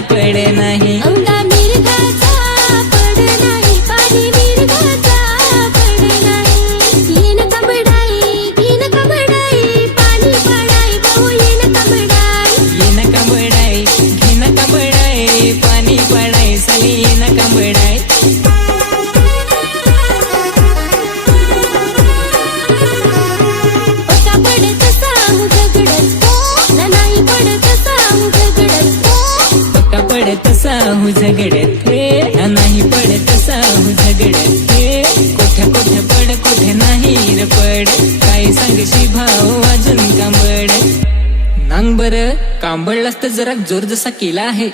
पड नाही औंधा मिरगाचा पड नाही पाणी मिरगाचा पड नाही येन कबडाई पाणी पडाई भाऊ येन कबडाई घेन कबडाई पाणी पडाई साली येन कबडाई पक्का पडत साहू झगडत ना नाही पडत साहू झगडत पक्का पडत साहू झगडत हे नाही पडत साहू झगडत हे कोठ्या कोठ्या पड कोठे नाही र पड काय सांगशी भाऊ अजून कांबड नांग बर कांबळलास तर जरा जोर जसा केला आहे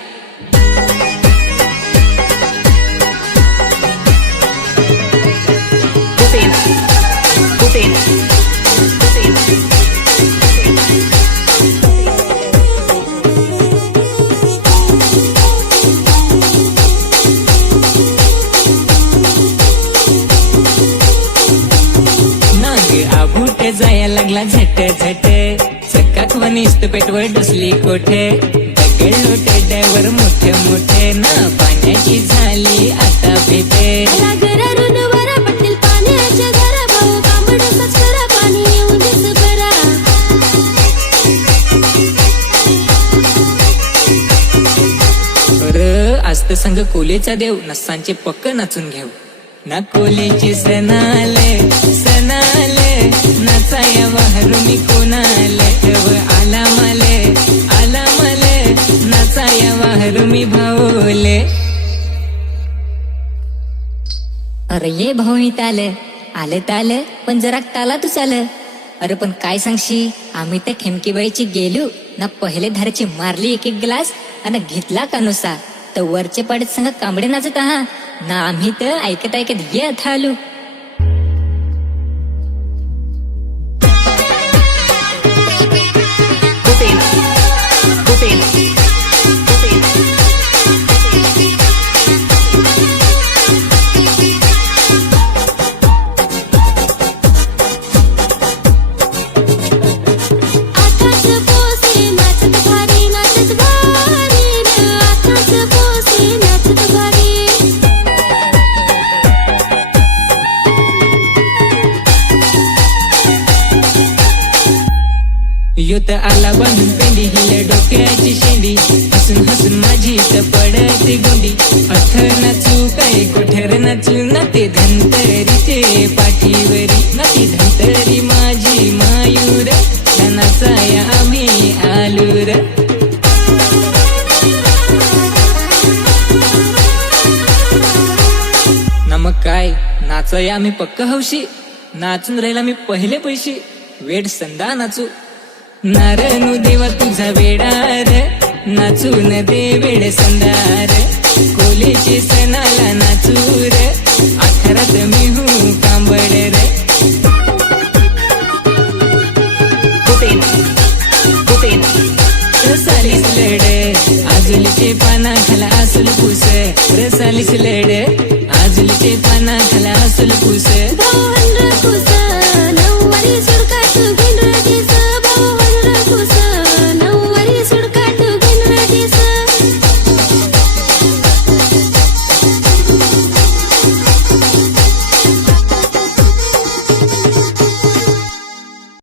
जाया लागला झट झट चक्कात वनिस्त पेटवर डसली कोठे दगड लोटे ड्रायव्हर मोठे मोठे ना पाण्याची झाली आता भेटे घरारून वरा पडतील पाण्याच्या घरा भाऊ कांबड साच करा पाणी येऊ दिस बरा आस्त संग कोलेचा देव नसांचे पक्क नाचून घेऊ ना कोलेचे सणाले नाचाया वाहरू मी कोणाले ठेव आला मले नाचाया वाहरू मी भाऊले अरे ये भाऊ इथं आलं पण जरा ताला तू चाल अरे पण काय सांगशी आम्ही त्या खेमकीबाईची गेलो ना पहिले धारेची मारली एक ग्लास आणि घेतला कानुसा तर वरचे पाडत संग कांबडे नाचत आहात ना आम्ही तर ऐकत येत आलो युत आला बांधून पेंडी हिले डोक्याची शेंडी हसून हसून माझी तर पडते गुंडी अथ नाचू काय कोठर नाचू ना ते धंतरीचे पाठीवरी ना ती धंतरी माझी मायूर नाचाया आम्ही आलूर ना मग काय नाचाया आम्ही पक्क हौशी नाचून राहिला मी पहिले पैसे वेड संदा नाचू नारणू देवा तुझा वेडार नाचून दे वेड संदार कोलेचे सणाला नाचूर आखरात मी हूँ कांबड रे रसालीस लढ आजुलीचे पाना खाला आसुल पुस रसालीस लढ